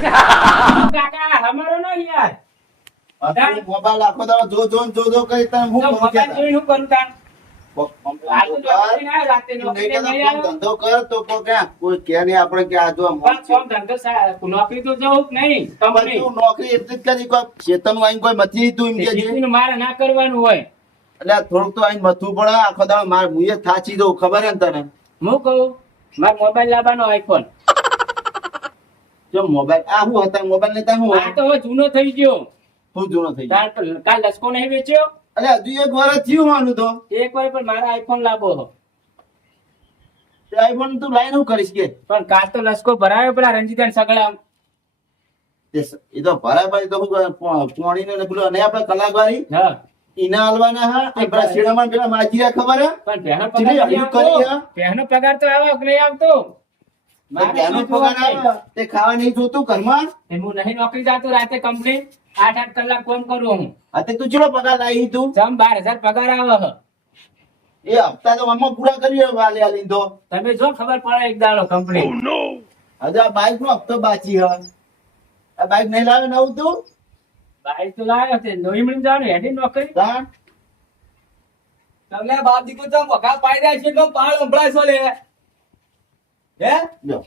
કાકા અમારો નો યાર મોબાઈલ આખો દાડો જો કરી તને હું મોબાઈલ જોઈને હું કરું તાન ધંધો કર તો કોઈ કે નહીં આપણે કે આ જો નોકરી તો જવું જ નહીં તમને નોકરી એટલી જ કરી કોઈ ચેતન વાઈ કોઈ મથી તું એમ કે મારે ના કરવાનું હોય એટલે થોડુંક તો આઈ મથવું પડે આખો દાડો માર મુએ થાચી દઉં ખબર હે ને તને હું કહું મારે મોબાઈલ લાવવાનો આઈફોન જો મોબાઈલ આ હું હતા મોબાઈલ લેતા હું આ તો હવે જૂનો થઈ ગયો હું જૂનો થઈ ગયો કાલ લસકો નહીં વેચ્યો અરે હજુ એક વર્ષ થયું આનું તો એક વાર પણ મારા આઈફોન લાવો તે આઈફોન તું લાઈન હું કરીશ કે પણ કાલ તો લસકો ભરાયો પેલા રંજીતા સગડા એ તો ભરાય ભાઈ તો હું પોણી ને પેલું અને આપણે કલાકવારી હા ઈના હાલવાના હા એ પેલા શેડામાં પેલા માજીરા ખબર હે પણ પહેનો પહેનો પગાર તો આવો કે નહીં આવતો પહેનો પગાર આવે તે ખાવા નહીં જોતું ઘરમાં હું નહીં નોકરી જાતો રાતે કંપની 8 કલાક કામ કરું હું આ તે તું ચલો પગાર લાવી તું જમ 12,000 પગાર આવે એ હપ્તા તો આમાં પૂરા કરી વાલે આલી તો તમે જો ખબર પડે એક દાડો કંપની હજુ આ બાઈક નો હપ્તો બાકી હે આ બાઈક નહીં લાવે નવું તું બાઈક તો લાવ્યો છે નોઈ મળી જવાનું હેડી નોકરી તમને બાપ દીકરો તો વખા પાઈ રહ્યા છે એકદમ પાળ સંભળાય છો લે હે જો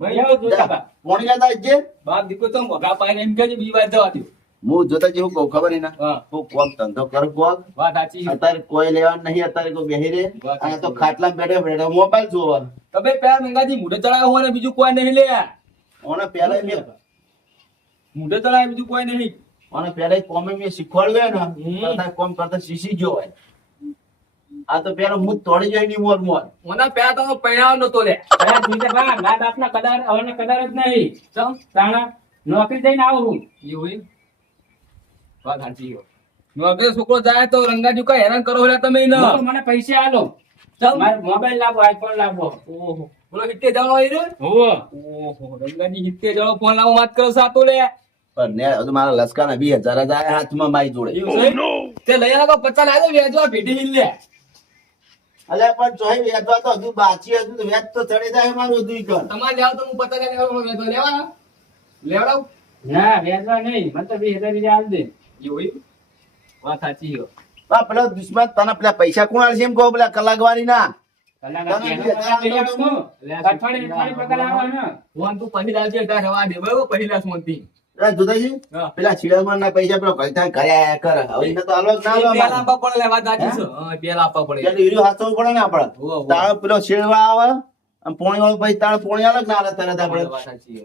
ભાઈ જો કાકા મોણી લેતા જે બાપ દીકરો તો વખા પાઈ એમ કે બી વાર જવા દો હું જોતા જેવું કહું ખબર હે ને હા હું કોમ ધંધો કર કોક વાત સાચી અત્યારે કોઈ લેવાનું નહીં અત્યારે કોઈ બેહી રે અને તો ખાટલા બેઠે બેઠે મોબાઈલ જોવા તમે પેલા મંગાજી મુઢે ચડાવ હોય ને બીજું કોઈ નહીં લે ઓને પહેલા મેં મુઢે ચડાવ બીજું કોઈ નહીં અને પેલા કોમે મેં શીખવાડ્યું ને કરતા કોમ કરતા શીશી ગયો હોય આ તો પેલો હું તોડી જાય ની મોર મોર ઓના પેલા તો પૈણાવ નતો લે અરે જીતે બા ના બાપના કદાર હવે કદાર જ નહીં ચમ તાણા નોકરી જઈને આવું હું એવું એમ? વાત સાચી હો નોકરી છોકરો જાય તો રંગાજી કઈ હેરાન કરો એટલે તમે ન હું તો મને પૈસા આલો ચમ મારે મોબાઈલ લાવો આઈફોન લાવો ઓહો બોલો હિત્તે જાણો આવી રહ્યો હોવો ઓહો રંગાજી હિત્તે જાણો ફોન લાવો વાત કરો સાતો લે પણ ને હજુ મારા લસકાના 20,000 જ આયા હાથમાં મારી જોડે એવું છે? તે લઈ આવો 50 લાવ્યો વેચવા ભેટી હિલ લે અલ્યા પણ ચોહી વેચવા તો હજુ બાકી હજુ તો વેચ તો ચડી જાય મારું હજુ ઈ કર તમારે જાવ તો હું 50 લેવાનો વેચવા લેવાના લેવડાવ ના વેચવા નહીં મને તો 20,000 બીજા આલ દે એવું એમ? વાત સાચી હો આ પેલો દુશ્મન તને પેલા પૈસા કોણ આલશે એમ કહો પેલા કલાકવારી ના કલાક અઠવાડિયે પગાર આવે ને ફોન તું પહેલા જે ત્યાં રવા દે બરાબર પહેલા ફોનથી અરે જોતાજી હા. પેલા છીડામણ ના પૈસા પેલો કઈતા કર્યા કર હવે એને તો આલો જ ના આલો પેલા અમારે. આપવા પડે લે, વાત સાચી છે હા પેલા આપવા પડે એટલે હીરો હાથવું પડે ને આપડે હોવે, હોવે. તાળ પેલો શેરવા આવે અને પોણી વાળો પછી તાળ પોણી અલગ ના આલે તરત આપડે વાત સાચી છે.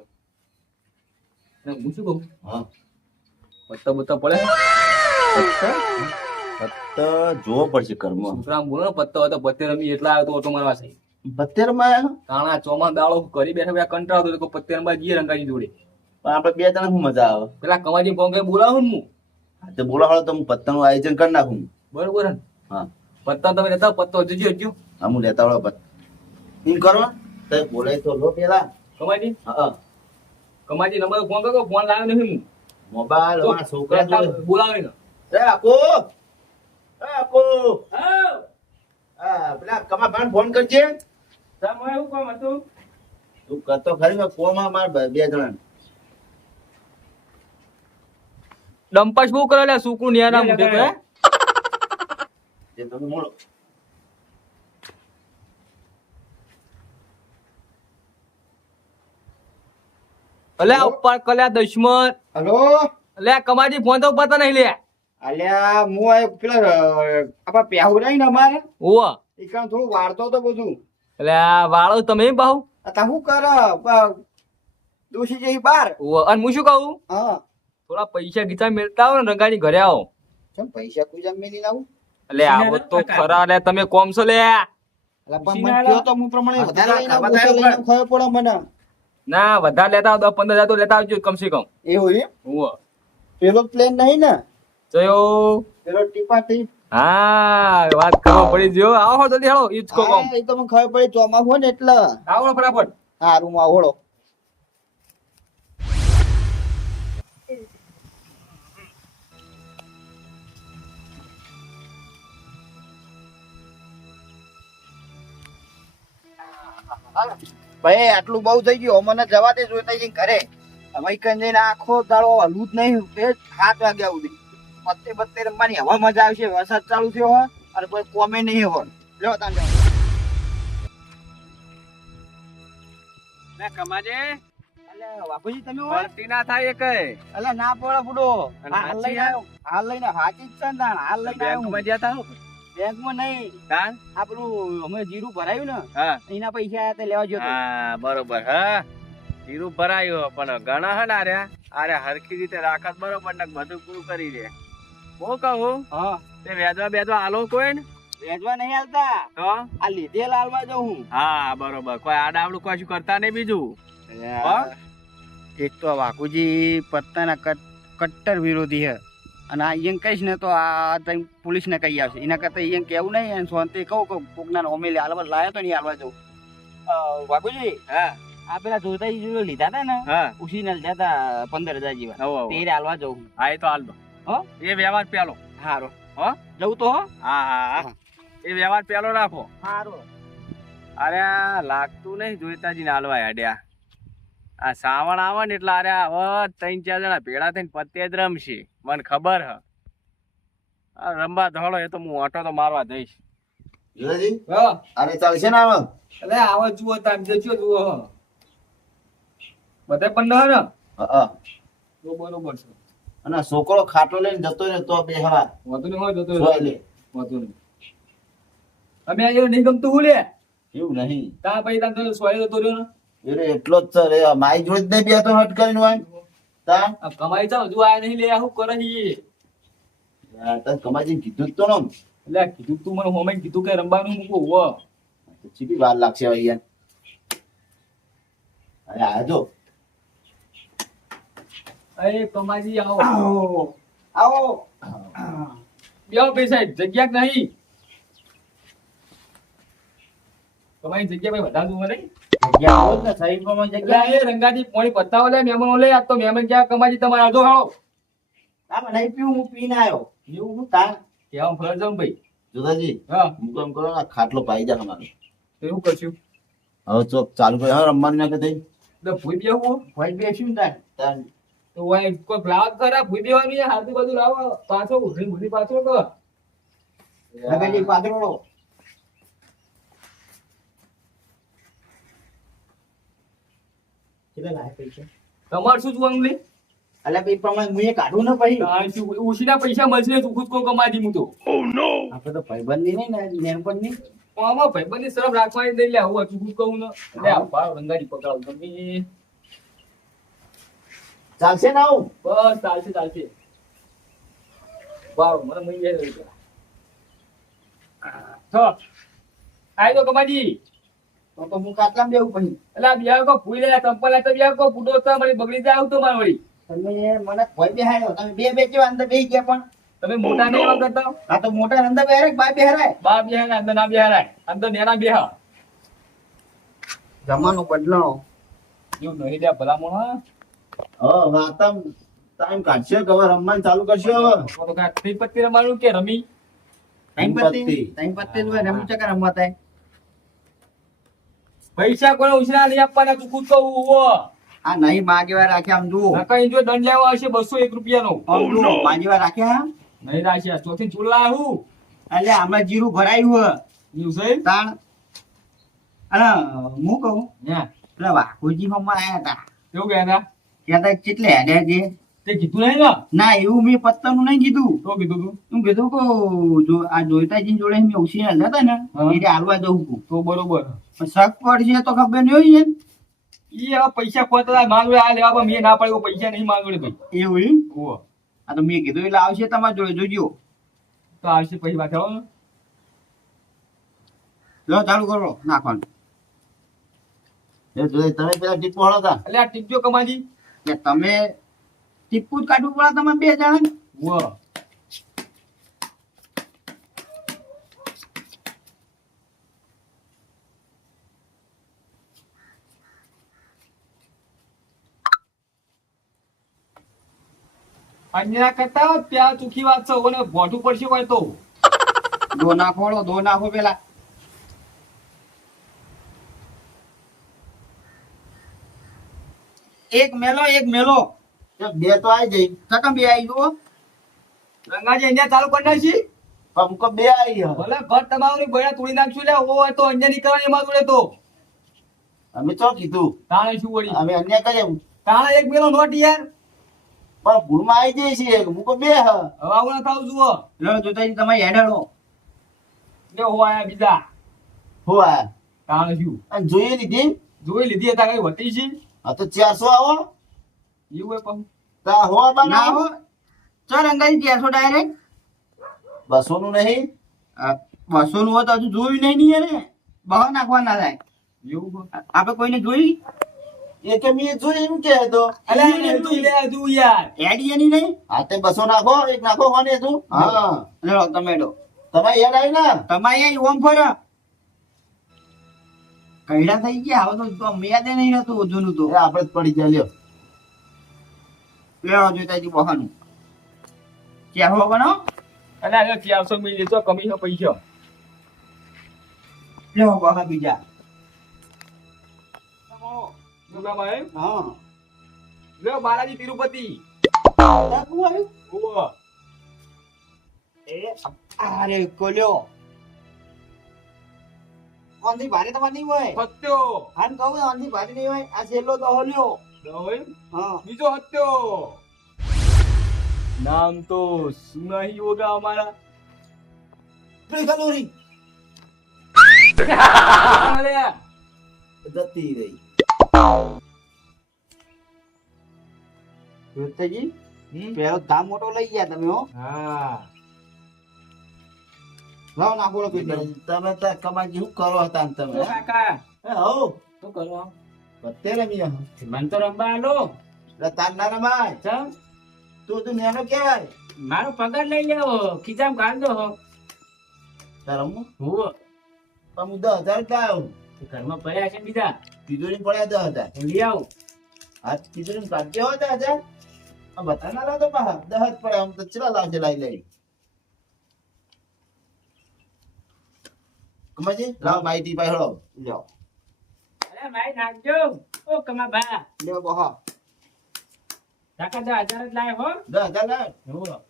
ને હું શું કહું હા પત્તા બત્તા પડે તો જોવો પડશે કર્મ છોકરા બોલો ને પત્તા હોય તો પત્તે રમી એટલા આવ્યો તો ઓટો મારવા છે 72 માં કાણા ચોમા દાળો કરી બેઠા બેઠા કંટાળો તો 72 માં જઈએ રંગાજી જોડે પણ આપડે બે જણા શું મજા આવે પેલા કમાજી પોંગે બોલાવું ને હું હા, તો બોલો હાલો તો હું પત્તાનું આયોજન કરી નાખું બરોબર ને હા પત્તા તમે લેતા આવો, પત્તો હજુ હજુ હા હું લેતા વાળો હું કરો તો બોલાય તો લો પેલા કમાજી હા કમાજી નંબર ફોન કરો ફોન લાવ્યો નથી હું મોબાઈલ તો અમારા છોકરા જોડે બોલાવે ને એ આપો હા પેલા કમા ભાન ફોન કરજે તમ હોય એવું કોમ હતું તું કરતો ખરી મેં ફોનમાં માર બે જણા ડંપાસ બહુ કરે લે સુકું નિયાના મુઢે તો હે જે તમે મોળો અલે ઉપર કલ્યા દુશ્મન હલો અલે કમાજી ફોન તો પતા નહીં લે અલ્યા હું આ પેલા આપડા પ્યાહુ રહી ને અમારે ઓવા એ કામ થોડું વાળતો તો બધું એટલે આ વાળો તમે બાહુ આ શું કર દોશી જઈ બાર ઓવા અને હું શું કહું હા થોડા પૈસા ગીતા મેળતા આવો ને રંગાની ઘરે આવો ચમ પૈસા કોઈ જમે નહીં લાવું એટલે આવો તો ખરા લે તમે કોમ છો લે એટલે પણ મને કયો તો હું પ્રમાણે વધારે લઈને આવું, ઓછા લઈને આવું, ખબર પડે મને ના વધારે લેતા આવો 10-15 તો લેતા આવજો કમ સે કમ એવું એમ ઓવા પેલો પ્લેન નહીં ને જયો પેલો ટીપા ટીપ હા વાત કરો પડી જો આવો હો જલ્દી હાલો ઈજ કો કોમ હા, એ તો મને ખબર પડી ચોમાસું હોય ને એટલે આવો ફટાફટ હારું માં આવડો ભાઈ આટલું બહુ થઈ ગયું મને જવા દે જોઈતા જઈને ઘરે હવે કઈ જઈને આખો દાડો હલવું જ નહીં એ 7 વાગ્યા સુધી પત્તે બત્તે રમવાની હવા મજા આવશે વરસાદ ચાલુ થયો હોય અને કોઈ કોમે નહીં હોય લ્યો તાન જાઓ લે કમાજે અલે બાપુજી તમે હોય પડતી ના થાય એક અલે ના પડે બુડો અને હાલ હાચી લઈને આવ્યો હાલ લઈને હાચી જ છે ને તાણ હાલ લઈને આવ્યો બેંકમાં જ્યાં તા બેંકમાં નહીં તાન આ પેલું અમે જીરું ભરાયું ને હા એના પૈસા આયા તે લેવા ગયો તો હા બરોબર હા જીરું ભરાયું પણ ઘણા હે ને આરે હરખી રીતે રાખત બરોબર ને બધું પૂરું કરી દે હું કહું હા તે વેજવા આલો કોઈ ને વેચવા નહીં હાલતા તો આ લીધે લાલવા જાઉં હું હા બરોબર કોઈ આડાવડું કશું કરતા નહીં બીજું હા? એક તો વાકુજી પત્તાના કટ્ટર વિરોધી છે અને આ અહીંયા કહીશ ને તો આ તઈ પોલીસને કહી આવશે એના કરતા અહીંયા કેવું નહીં અને શાંતિ કહું કે કોકના ઓમે હાલવા લાયા તો નહીં હાલવા જવું વાકુજી હા આ પેલા જોતા લીધા હતા ને હા ઉસીને લીધા હતા 15,000 જેવા હવો હવો. તેરે હાલવા જવું હા એ તો હાલ દો હો? એ વ્યવહાર પેલો હારો હો? જવું તો હો હા હા હા એ વ્યવહાર પેલો રાખો હારો અરે આ લાગતું નહીં જોઈતાજી હાલવા હેડ્યા આ શ્રાવણ આવે ને એટલે અરે હવે 3-4 જણા ભેળા થઈને પત્તે જ રમશે મને ખબર હ આ રમવા ધોળો એ તો હું ઓટો તો મારવા જઈશ જોધાજી હા અરે ચાલશે ને આમાં એટલે આવો જુઓ તમે જજો જુઓ બધે પણ ન ને હા તો બરોબર છે અને છોકરો ખાટલો લઈને જતો રહે તો બે હવા વધુ નહીં હોય તો સોય લે વધુ નહીં અમે અહીંયા નહીં ગમતું હું લે એવું નહીં તા પછી તમે તો સોય જતો રહ્યો ને એટલે એટલો જ છે રે મારી જોડે જ નહીં બે તો હટ કરીને હોય તા આ કમાઈ જાવ હજુ આયા નહીં લે આ શું કરે છે ઈ? યાર તને કમાજીને કીધું જ તો ને એટલે કીધું તું મને હોમે કીધું કે રમવાનું મૂકો હો તો ચીપી વાર લાગશે હવે યાર અરે આજો એ કમાજી આવો આવો બેહો પૈસા જગ્યા જ નહીં કમાઈ જગ્યા ભાઈ વધારે જોવા નહીં જગ્યા આવો જ ને સહી પ્રમાણે એટલે જગ્યા એ રંગાજી પોણી પત્તાઓ લે મહેમાનો લે આ તો મહેમાન ક્યાં કમાજી તમારે આજો હાલો આમાં નહીં પીવું હું પીને આવ્યો એવું હું તાન કેવા ફરજ જાઉં ભાઈ જોધાજી હા હું તો એમ કરો ને આ ખાટલો પાઈ જા અમારો તો એવું કરશું હવે ચોક ચાલુ કરી હવે રમવાનું ના કે થઈ એટલે ભૂઈ બેહવું ભાઈ બેસ્યું ને તાન તાન તો વાય કોઈ ફ્લાવર ખરા ભૂઈ બેવાનું યાર હાલતી બધું લાવો પાછો ઉઠી ભૂલી પાછો કર લગાડી પાતળો કેટલા લાય પૈસા તમારે શું જોવાનું લે અલ્યા ભાઈ પ્રમાણે હું એ કાઢું ને પછી તારે શું ઓછીના પૈસા મળશે તું ખુદ કો કમાજી હું તો આપણે તો ભાઈબંધી નહીં ને નેનપણની આમાં ભાઈબંધની શરમ રાખવાની દઈ લે હું હજુ ખુદ કહું ને લે આ રંગાજી પકડાવ તમે ચાલશે ને આવું બસ ચાલશે ચાલશે વાવ મને મળી જાય તો આઈ તો કમાજી તો હું કાટલામાં બેવું પછી એટલે આ બિયાર કો ફૂઈ લે ચંપલ લે તો બિયાર કો બુડો તો મારી બગડી જાય આવું તો મારી વળી તમે મને ભય બેહાડ્યો તમે બે કેવા અંદર બેહી ગયા પણ તમે મોટા નહીં એવા કરતા આ તો મોટા અંદર બેહારે કે બાય બેહારાય બા બિહાર અંદર ના બિહાર અંદર નેના બિહાર જમાનો બદલાણો એવું નહીં લે ભલામણ હા હવે વાતમ ટાઈમ કાઢશે કે હવે રમવાનું ચાલુ કરશે હવે તો કાંઈ ત્રી પત્તી રમાડું કે રમી ટાઈમ પત્તી રમી ચક્કર રમવા થાય પૈસા કોને ઉછરા નહીં આપવાના તું ખુદ કહું હો આ નહીં માગેવા રાખ્યા આમ જુઓ નકર જો દંડ લેવા હશે 201 રૂપિયાનો આમ જુઓ માગેવા રાખ્યા નહીં રાખ્યા ચોથી ચૂલા હું એટલે આમાં જીરું ભરાયું હે એવું છે તાણ અને હું કહું હા પેલા વાઘોજી હમણાં આયા હતા કેવું કહેતા કહેતા કેટલે હેડ્યા છે તે કીધું નહીં ને ના એવું મેં પત્તાનું નહીં કીધું તો કીધું તું હું કીધું કે જો આ જોઈતાજી જોડે મેં ઉછીને હતા ને હા. એટલે હાલવા જવું છું તો બરોબર પણ શક પડશે તો ખબર નહીં હોય એમ ઈ હવે પૈસા ખોતા માંગડે આ લેવા પણ મેં ના પાડ્યો પૈસા નહીં માંગડે ભાઈ એવું એમ ઓહો આ તો મેં કીધું એટલે આવશે તમારા જોડે જોજો તો આવશે પછી વાત આવો ને લો ચાલુ કરો નાખવાનું એ જોઈ તમે પેલા ટીપો હળો તા એટલે આ ટીપજો કમાજી કે તમે ટીપું જ કાઢવું પડે તમે બે જણા ઓહો અન્ય કરતા ત્યાં ચૂકી વાત છે ઓને ભોટું પડશે હોય તો દો નાખો દો નાખો પેલા એક મેલો એક મેલો તે બે તો આવી જઈ ચકમ બે આવી ગયો રંગાજી અહીંયા ચાલુ કરી નાખી અમુક બે આવી હે. ભલે ઘર તમારું બળ્યા તોડી નાખશું લે ઓ હોય તો અહીંયા નીકળવાની એમાં જોડે તો અમે તો કીધું તાણે શું વળી અમે અન્ય કરીએ તાણે એક મેલો નોટ યાર પણ ભૂલમાં આવી જઈએ છીએ અમુક બે હ હવે આવું ના થાવ જુઓ લો જોતાજી તમે હેડાડો લે હો આયા બીજા હો આ તાણે શું અને જોઈએ લીધી જોઈ લીધી હતા કઈ વટી છે હા તો 400 આવો એવું હોય પણ તા હો ના બનાવો હો ચાલ અંગાજી 400 ડાયરેક્ટ 200 નું નહીં 200 નું હોય તો હજુ જોયું નહીં ને યાર બહાર નાખવા ના થાય એવું હોય. આપણે કોઈને જોઈ એ કે મેં જોઈ એમ કે તો અલા એને તું લે તું યાર એડિયાની નહીં હા તે 200 નાખો એક નાખો કોને તું હા લો ટમેટો તમારે યાદ આવી ને તમારે એ ઓમ ફર કઈડા થઈ ગયા હવે તો મેદે નહીં રહેતું જૂનું તો એ આપણે જ પડી જાય લ્યો લેવા જોતાજી બહાનું ક્યાં હો બનો અલા હવે 400 મિલ લેતો કમી છે પૈસા લેવા બહા બીજા દુકામાં એમ હા લે બાલાજી તિરુપતિ તાકુ આવ્યું ઓવો એ અરે કોલ્યો ઓનથી ભારે તમારે નહીં હોય સત્યો હાન કહું ઓનથી ભારે નહીં હોય આ છેલ્લો તો હોલ્યો દોય હા બીજો સત્યો નામ તો સુના ही होगा हमारा કલોરી અરે જતી રહી જોતાજી પેલો ધામ મોટો લઈ ગયા તમે હો હા લાવ ના બોલો કોઈ તમે તો કમાજી શું કરો હતા ને તમે હે? કાકા એ હો શું કરો પત્તે રમી હો મન તો રમવા આલો એટલે તાર ના રમાય ચમ તું નેનો કેવાય મારો પગાર લઈ લેવો ખીચામ કાઢ દો હો તાર રમવું હું પણ હું 10,000 લાવ્યો ઘરમાં પડ્યા છે બીજા તિજોરી પડ્યા 10,000 હું લઈ આવું આ તિજોરી કાઢજે હો 10,000 આ બતા ના લાવતો પાહા 10 જ પડ્યા આમ તો ચલા લાવજે લાઈ લઈ કમાજી લાવ માહિતી પાઈ હળો લ્યો અરે ભાઈ નાખજો ઓ કમા ભા લ્યો બહા કાકા 10,000 જ લાય હો 10,000 લાવ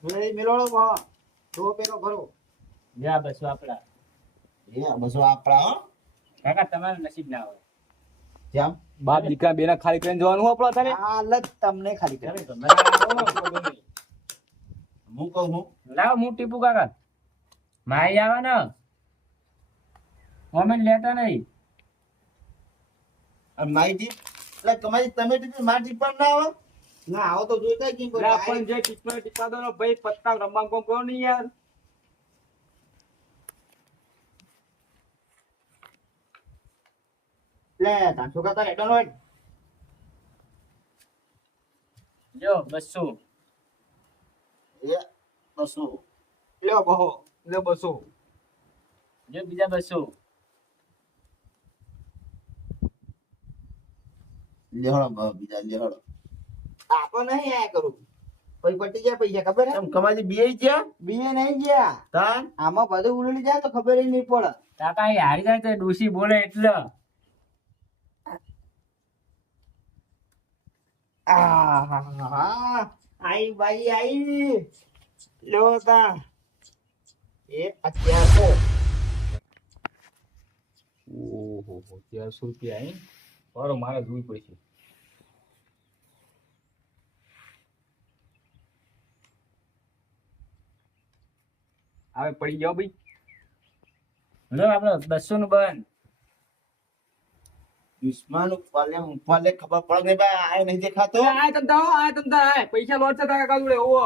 હું લે મેલોડો બહા તો પેલો ભરો જા બસ આપડા એ આ બધું આપડા હો કાકા તમારું નસીબ ના હોય જેમ બાપ દીકરા બેના ખાલી કરીને જવાનું આપણો તારે હાલત તમને ખાલી કરે તો મને હું કહું હું લાવ હું ટીપુ કાકા માઈ આવે ને અમે લેતા નહીં આ માહિતી એટલે કમાજી તમે ટીપી માટી પર ના આવો ના આવો તો જોઈતા જ નહીં લા પણ જે ટીપા દો ભાઈ પત્તા રમવા કોમ કરો નહીં યાર લે તાંસો કાતા હેડો નો જો 200 એ બસો લ્યો બહો લે 200 જો બીજા 200 લેહડો બીજા લેહડો આપો નહીં આયા કરું પછી પટી ગયા પૈસા ખબર હે એમ કમાજી બે ગયા બીએ નહીં ગયા તાન આમાં બધું ઉલડી જાય તો ખબર ય નહીં પડે કાકા એ હારી જાય તો ડોશી બોલે એટલે આહા આઈ બાઈ આઈ લો તા એ 1100 ઓહો 400 રૂપિયા હે બરો મારે જોઈ પડશે હવે પડી જાઓ ભાઈ લો આપણે 200 નું બંધ દુશ્મન પાલે ખબર પડે ને ભાઈ આ નહીં દેખાતો આ તમતા પૈસા લોટ છે તારા કાજુડે ઓવો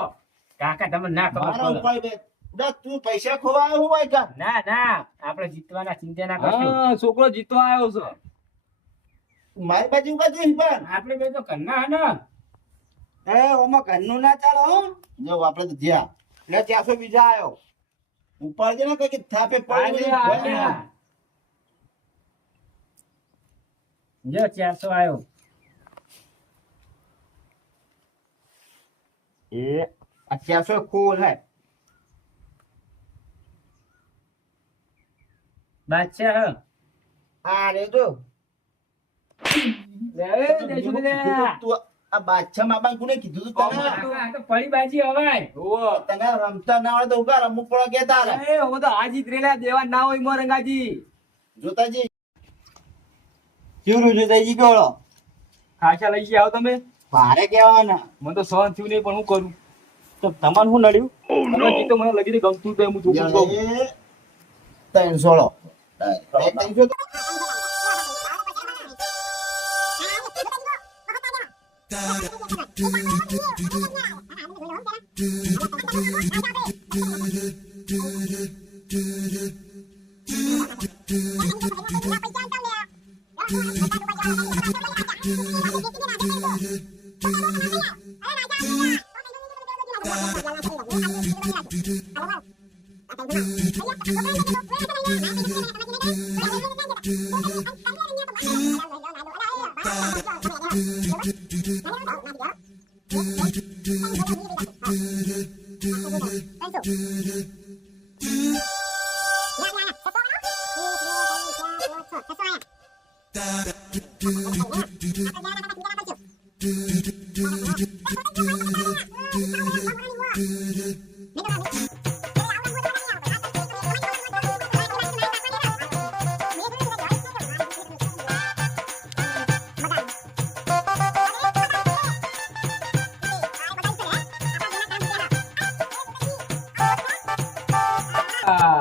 કાકા તમને ના ખબર મારા પડે ઉપર બે દા તું પૈસા ખોવાયો હું હોય કા ના ના આપણે જીતવાના ચિંતા ના કરશું હા છોકરો જીતવા આવ્યો છે મારી બાજુ બાજુ પણ આપણે બે તો કન્ના હે ને એ ઓમાં ઘરનું ના ચાલો હો જો આપણે તો જ્યાં લે 400 બીજા આયો ઉપર જે ને કઈ થાપે પડી હા. જો 400 આવ્યો એ 400 કુલ હે બાદશાહ હે. આ રે જો તું આ બાદશાહ માબાને કોને કીધું તું તને? આ તો ફળી બાજી હવાય. તને રમતા ના આવડે તો ઉભા રમવું પડે કે તારે જોતાજી કેવું જોતાજી કહો ખાસા લઈ ગયા આવો તમે. ભારે કહેવાના મને તો સહન થયું નહીં પણ હું કરું. તો તમને શું નડ્યું તમે કીધું મને લગી ગમતું તો હું ચોખ્ખું કહું. 316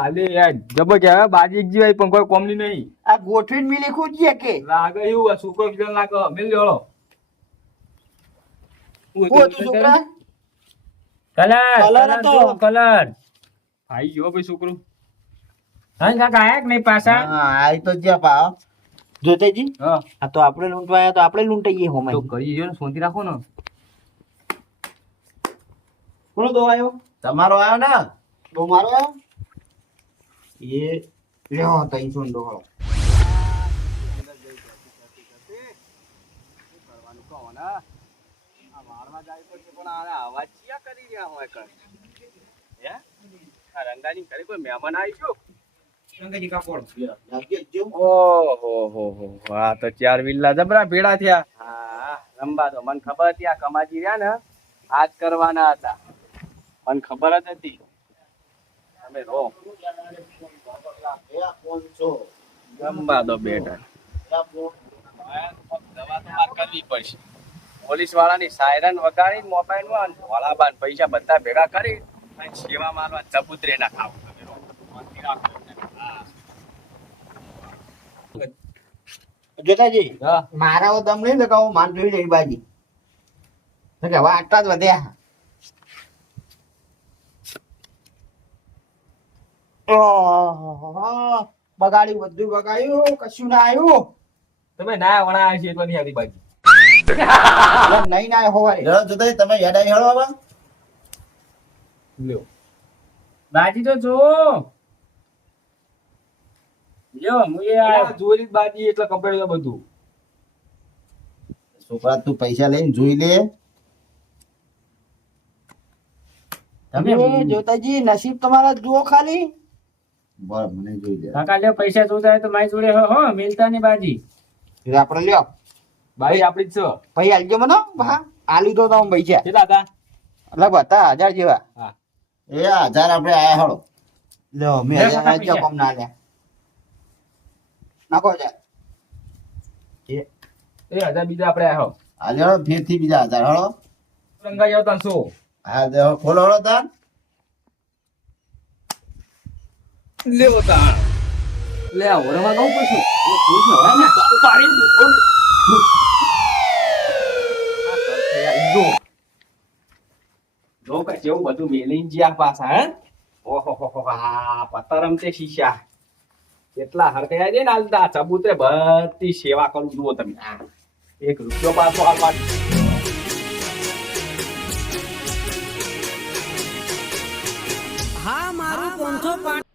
અલે યાર જબર કહેવાય બાજી એક જીવાય પણ કોઈ કોમની નહીં. આ ગોઠવીને મિલી ખુદ છે કે લાગે એવું આ છોકરો બીજો લાગે મિલ જોડો. તું છોકરા કલર હતો. જો, કલર. આઈ ગયો ભાઈ છોકરો. હા કાકા આયા કે નહીં પાછા? હા આઈ તો જ્યાં પા જોતાજી હા આ તો આપણે લૂંટવા આવ્યા તો આપણે લૂંટાઈએ તો હોમાં કરી જો ને શાંતિ રાખો ને. કોનો દો આવ્યો તમારો આવ્યો ને દો મારો આવ્યો એ લ્યો 300 દો હળો રંગાની ઘરે કોઈ મહેમાન આવી ગયો. લાગ્યો જ જો. ઓહો આ તો 4 વિલ્લા જબરા ભેડા થયા. હા રંબા તો મને ખબર હતી આ કમાજી રહ્યા ને આજ કરવાના હતા. મને ખબર જ હતી. તમે રો રંબા તો બેટા દવા તો માર કરવી પડશે. પોલીસ વાળાની સાયરન વગાડી મોબાઈલમાં વાળાબાન પૈસા બધા ભેગા કરી અને સેવા મારવા ચબૂતરે ના ખાવ. તમે રો શાંતિ રાખો. જોતાજી હા મારા ઓ દમ નહીં લગાવો માન જોઈ લે બાજી તો કે હવે આટલા જ વધ્યા ઓહો બગાડ્યું બધું બગાડ્યું કશું ના આવ્યું તમે ના વણા છે એટલે નહીં આવતી બાજી. નહીં ના હોવાય હેડો જોતાજી તમે યાદ આવી હેડો હવે લ્યો બાજી તો જો. લ્યો હું એ આયો. જોઈ બાજી એટલે કમ્પ્લીટ બધું. છોકરા તું પૈસા લઈને જોઈ લે તમે તમે જોતાજી નસીબ તમારા જુઓ ખાલી બરાબર મને જોઈ લે કાકા લ્યો પૈસા જોતા હોય તો મારી જોડે હો મિલતા ની બાજી. એ આપણે લ્યો બાજી આપડી જ છે. ભાઈ આલજો મને હા આલી દો તમે પૈસા કેટલા હતા? લગભગ હતા 1000 જેવા એ 1000 આપણે આયા હેડો લ્યો મેં લે 1000 કાકા આપ્યા, કોમ ના લ્યા નાખો જા એ 1000 બીજા આપણે આવો. હાલ હેડો ફેરથી બીજા 1000 હેડો રંગાઈ આવતા 100. હા દેવો ખોલો હેડો તાર લેવો તાણ. લે આ ઓરવા કહું પછી. એ ફૂલ છે હવે ને. પાડી દો. આ સરખે આઈ ગયો. જો કે જેવું બધું મેલીને જ્યાં પાછા હે. ઓહો હો હો આ પત્તા રમતે શીશા. કેટલા હરકયા છે ને આલતા ચબૂતરે બધી સેવા કરું જુઓ તમે. 1 રૂપિયો પાછો આપવા. હા મારું 505